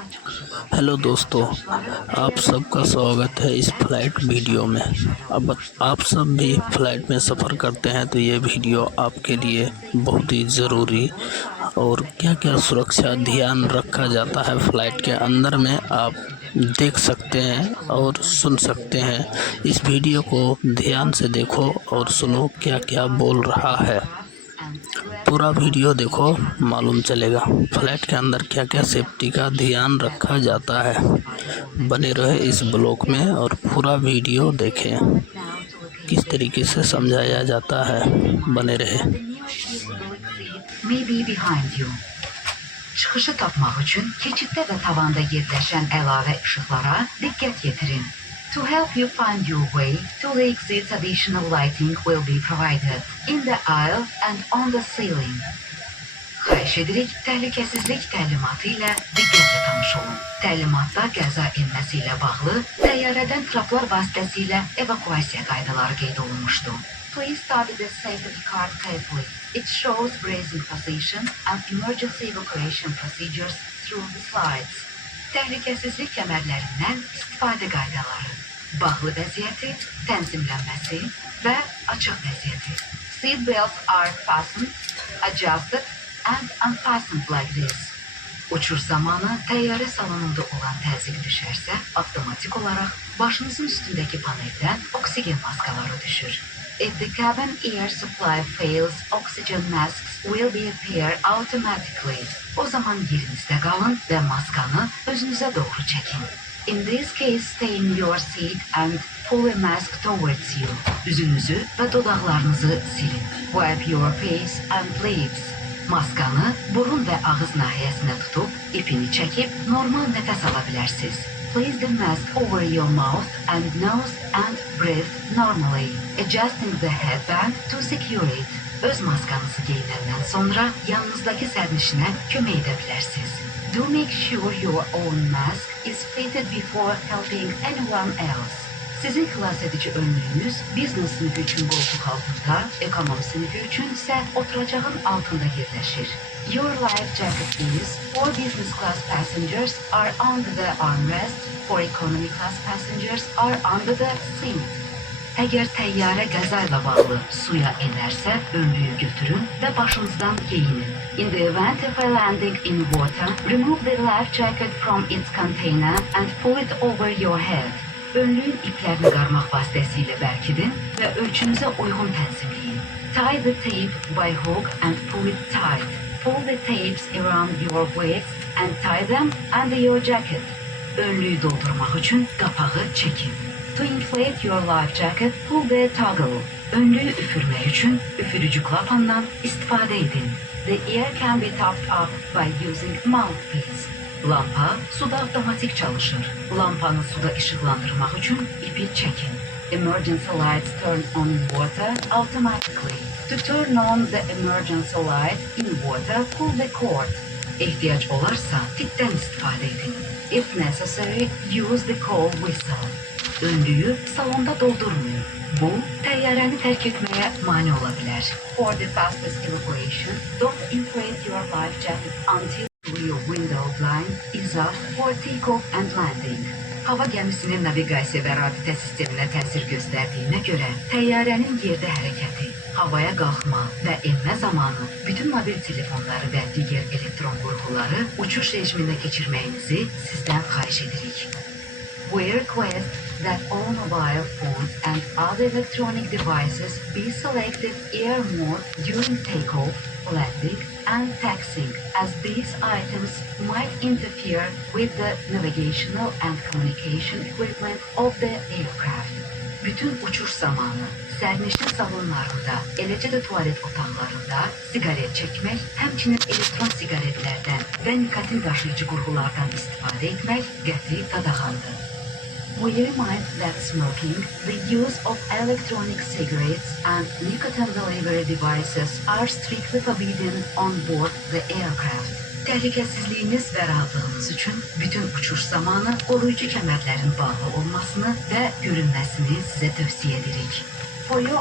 हेलो दोस्तों, आप सबका स्वागत है इस फ्लाइट वीडियो में। अब आप सब भी फ्लाइट में सफ़र करते हैं तो ये वीडियो आपके लिए बहुत ही ज़रूरी और क्या क्या सुरक्षा ध्यान रखा जाता है फ़्लाइट के अंदर में आप देख सकते हैं और सुन सकते हैं। इस वीडियो को ध्यान से देखो और सुनो क्या क्या बोल रहा है। पूरा वीडियो देखो, मालूम चलेगा फ्लाइट के अंदर क्या क्या सेफ्टी का ध्यान रखा जाता है। बने रहे इस ब्लॉग में और पूरा वीडियो देखें, किस तरीके से समझाया जाता है। बने रहे। Çıxışı tapmaq üçün keçiddə və tavanda yerləşən əlavə işıqlara diqqət yetirin. To help you find your way to the exit, additional lighting will be provided in the aisle and on the ceiling. Xahiş edirik, təhlükəsizlik təlimatı ilə diqqətlə tanış olun. Təlimatda qəza enməsi ilə bağlı təyyarədən traplar vasitəsilə evakuasiya qaydaları qeyd olunmuşdu. Please study the safety card carefully. It shows bracing position and emergency evacuation procedures through the slides. Təhlükəsizlik kəmərlərindən istifadə qaydaları, bağlı vəziyyəti, tənzimlənməsi və açıq vəziyyəti. Seat belts are fastened, adjusted and unfastened like this. Uçuş zamanı təyyarə salonunda olan təzyiq düşərsə, avtomatik olaraq başınızın üstündəki paneldən oksigen maskaları düşür. If the cabin air supply fails, oxygen masks will be appear automatically. O zaman yerinizdə qalın və maskanı özünüzə doğru çəkin. In this case, stay in your seat and pull a mask towards you. Üzünüzü və dodaqlarınızı silin. Wipe your face and lips. Maskanı burun və ağız nahiyəsinə tutub, ipini çəkib normal nəfəs ala bilərsiniz. Place the mask over your mouth and nose and breathe normally, adjusting the headband to secure it. Öz maskanızı geyinəndən sonra yanınızdakı sərnişinə kömək edə bilərsiniz. Do make sure your own mask is fitted before helping anyone else. Sizin xilas edici önlüğünüz business sınıfı üçün qoltuq altında, ekonomi sınıfı üçün isə oturacağın altında yerləşir. Your life jacket is for business class passengers are under the armrest, for economy class passengers are under the seat. Əgər təyyarə qəza ilə bağlı suya enərsə, önlüyü götürün və başınızdan geyinin. In the event of a landing in water, remove the life jacket from its container and pull it over your head. Önlüğün iplərini qarmaq vasitəsilə bərkidin və ölçünüzə uyğun tənzimləyin. Tie the tape by hook and pull it tight. Pull the tapes around your waist and tie them under your jacket. Önlüyü doldurmaq üçün qapağı çəkin. To inflate your life jacket, pull the toggle. Önlüyü üfürmək üçün üfürücü klapandan istifadə edin. The air can be topped up by using mouthpiece. Lampa suda avtomatik çalışır. Lampanı suda işıqlandırmaq üçün ipi çəkin. Emergency lights turn on in water automatically. To turn on the emergency light in water, pull the cord. Ehtiyac olarsa fitdən istifadə edin. If necessary, use the call whistle. Önlüyü salonda doldurmayın. Bu, təyyarəni tərk etməyə mane ola bilər. For the fastest evacuation, don't inflate your life jacket until your window blind is up for takeoff and landing. Hava gəmisinin naviqasiya və rabitə sisteminə təsir göstərdiyinə görə təyyarənin yerdə hərəkəti, havaya qalxma və enmə zamanı bütün mobil telefonları və digər elektron qurğuları uçuş rejiminə keçirməyinizi sizdən xahiş edirik. We request that all mobile phones and other electronic devices be selected air mode during takeoff, landing and taxiing, as these items might interfere with the navigational and communication equipment of the aircraft. Bütün uçuş zamanı sərnişin salonlarında, eləcə də tualet otaqlarında siqaret çəkmək, həmçinin elektron siqaretlərdən və nikotin daşıyıcı qurğulardan istifadə etmək qəti qadağandır. We remind that smoking, the use of electronic cigarettes and nicotine delivery devices are strictly forbidden on board the aircraft. Təhlükəsizliyiniz və rahatlığınız üçün bütün uçuş zamanı qoruyucu kəmərlərin bağlı olmasını və görünməsini sizə tövsiyə edirik. For your